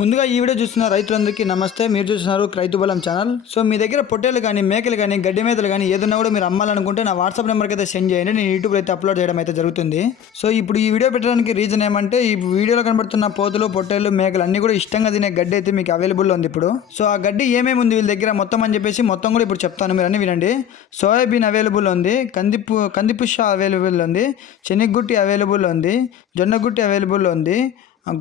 ముందుగా ఈ వీడియో చూస్తున్న రైతులందరికీ నమస్తే. మీరు చూస్తున్నారు రైతు బలం ఛానల్. సో మీ దగ్గర పొట్టేలు కానీ మేకలు కానీ గడ్డి మేతలు కానీ ఏదన్నా కూడా మీరు అమ్మాలనుకుంటే నా వాట్సాప్ నెంబర్కి అయితే సెండ్ చేయండి. నేను యూట్యూబ్ అయితే అప్లోడ్ చేయడం అయితే జరుగుతుంది. సో ఇప్పుడు ఈ వీడియో పెట్టడానికి రీజన్ ఏమంటే ఈ వీడియోలో కనబడుతున్న పోతులు పొట్టేలు మేకలు అన్నీ కూడా ఇష్టంగా తినే గడ్డి అయితే మీకు అవైలబుల్లో ఉంది ఇప్పుడు. సో ఆ గడ్డి ఏమేమి ఉంది వీళ్ళ దగ్గర మొత్తం అని చెప్పేసి మొత్తం కూడా ఇప్పుడు చెప్తాను మీరు అన్ని వినండి. సోయాబీన్ అవైలబుల్ ఉంది కందిపు కందిపుష్ష అవైలబుల్ ఉంది శనగగుట్టి అవైలబుల్ ఉంది జొన్నగుట్టి అవైలబుల్ ఉంది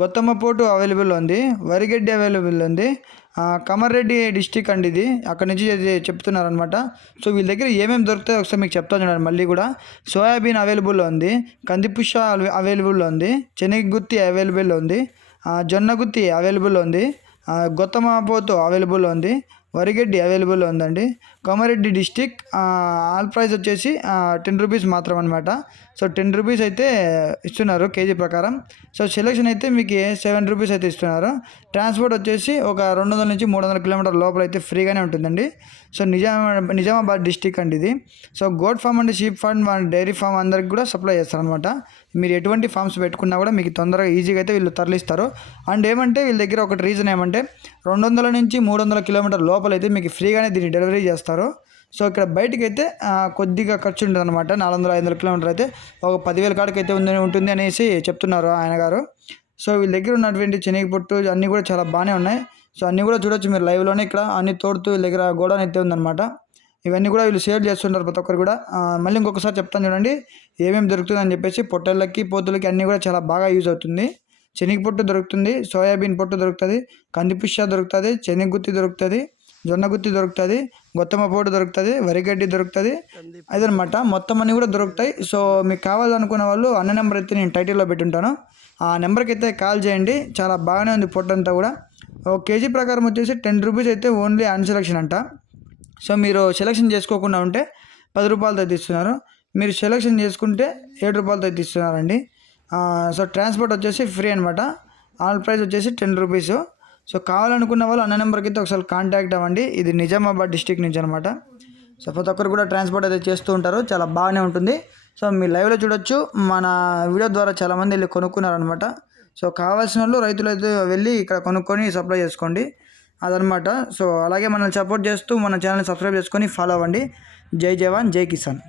గొత్తమ్మ పోటు అవైలబుల్ ఉంది వరిగడ్డి అవైలబుల్ ఉంది. కమర్రెడ్డి డిస్టిక్ అండి ఇది. అక్కడ నుంచి ఇది చెప్తున్నారనమాట సో వీళ్ళ దగ్గర ఏమేమి దొరుకుతాయో ఒకసారి మీకు చెప్తాను చూడండి మళ్ళీ కూడా. సోయాబీన్ అవైలబుల్ ఉంది కందిపుష్ప అవైలబుల్ ఉంది శనగగుత్తి అవైలబుల్ ఉంది జొన్న గుత్తి అవైలబుల్ ఉంది గొత్తమ్మ గొత్తమ పోతు అవైలబుల్ ఉంది వరిగడ్డి అవైలబుల్ ఉందండి. కోమారెడ్డి డిస్టిక్ ఆల్ ప్రైస్ వచ్చేసి టెన్ రూపీస్ మాత్రం అనమాట సో టెన్ రూపీస్ అయితే ఇస్తున్నారు కేజీ ప్రకారం. సో సెలెక్షన్ అయితే మీకు సెవెన్ రూపీస్ అయితే ఇస్తున్నారు. ట్రాన్స్పోర్ట్ వచ్చేసి ఒక రెండు వందల నుంచి మూడు వందల కిలోమీటర్ లోపల అయితే ఫ్రీగానే ఉంటుందండి. సో నిజామా నిజామాబాద్ డిస్టిక్ అండి ఇది. So goat farm and sheep farm and dairy farm అందరికి కూడా సప్లై చేస్తారనమాట మీరు ఎటువంటి ఫామ్స్ పెట్టుకున్నా కూడా మీకు తొందరగా ఈజీగా అయితే వీళ్ళు తరలిస్తారు. అండ్ ఏమంటే వీళ్ళ దగ్గర ఒకటి రీజన్ ఏమంటే రెండు వందల నుంచి మూడు వందల కిలోమీటర్ లోపల అయితే మీకు ఫ్రీగానే దీన్ని డెలివరీ చేస్తారు. సో ఇక్కడ బయటకి అయితే కొద్దిగా ఖర్చు ఉంటుంది అనమాట నాలుగు వందల ఐదు వందల కిలోమీటర్ అయితే ఒక పదివేల కాడికి అయితే ఉంది ఉంటుంది అనేసి చెప్తున్నారు ఆయన గారు. సో వీళ్ళ దగ్గర ఉన్నటువంటి శనగ పొట్టు అన్నీ కూడా చాలా బాగానే ఉన్నాయి. సో అన్నీ కూడా చూడొచ్చు మీరు లైవ్లోనే ఇక్కడ. అన్ని తోడుతూ వీళ్ళ దగ్గర గోడౌన్ అయితే ఉందన్నమాట. ఇవన్నీ కూడా వీళ్ళు షేర్ చేస్తుంటారు ప్రతి ఒక్కరు కూడా. మళ్ళీ ఇంకొకసారి చెప్తాను చూడండి. ఏమేమి దొరుకుతుందని చెప్పేసి పొట్టేళ్ళకి పోతులకి అన్నీ కూడా చాలా బాగా యూజ్ అవుతుంది. శనగ పొట్టు దొరుకుతుంది సోయాబీన్ పొట్టు దొరుకుతుంది కందిపుష్ష దొరుకుతుంది శనగగుత్తి దొరుకుతుంది. జొన్న గుత్తి దొరుకుతుంది గొత్తమ పోటు దొరుకుతుంది వరిగడ్డి దొరుకుతుంది. అదనమాట. మొత్తం అన్నీ కూడా దొరుకుతాయి. సో మీకు కావాలనుకున్న వాళ్ళు అన్న నెంబర్ అయితే నేను టైటిల్లో పెట్టుంటాను. ఆ నెంబర్కి అయితే కాల్ చేయండి. చాలా బాగానే ఉంది పొట్టంతా కూడా. ఒక కేజీ ప్రకారం వచ్చేసి టెన్ రూపీస్ అయితే ఓన్లీ అన్ సెలక్షన్ అంట. సో మీరు సెలక్షన్ చేసుకోకుండా ఉంటే పది రూపాయలతో అయితే ఇస్తున్నారు. మీరు సెలక్షన్ చేసుకుంటే ఏడు రూపాయలతో అయితే ఇస్తున్నారండి. సో ట్రాన్స్పోర్ట్ వచ్చేసి ఫ్రీ అనమాట ఆల్ ప్రైస్ వచ్చేసి టెన్ రూపీస్. సో కావాలనుకున్న వాళ్ళు అన్న నెంబర్కి అయితే ఒకసారి కాంటాక్ట్ అవ్వండి. ఇది నిజామాబాద్ డిస్టిక్ నుంచి అనమాట సో ప్రతి ఒక్కరు కూడా ట్రాన్స్పోర్ట్ అయితే చేస్తూ ఉంటారు. చాలా బాగానే ఉంటుంది. సో మీరు లైవ్లో చూడొచ్చు. మన వీడియో ద్వారా చాలామంది వెళ్ళి కొనుక్కున్నారనమాట సో కావాల్సిన వాళ్ళు రైతులు అయితే వెళ్ళి ఇక్కడ కొనుక్కొని సప్లై చేసుకోండి. అదనమాట సో అలాగే మనల్ని సపోర్ట్ చేస్తూ మన ఛానల్ని సబ్స్క్రైబ్ చేసుకొని ఫాలో అవ్వండి. జై జవాన్ జై కిసాన్.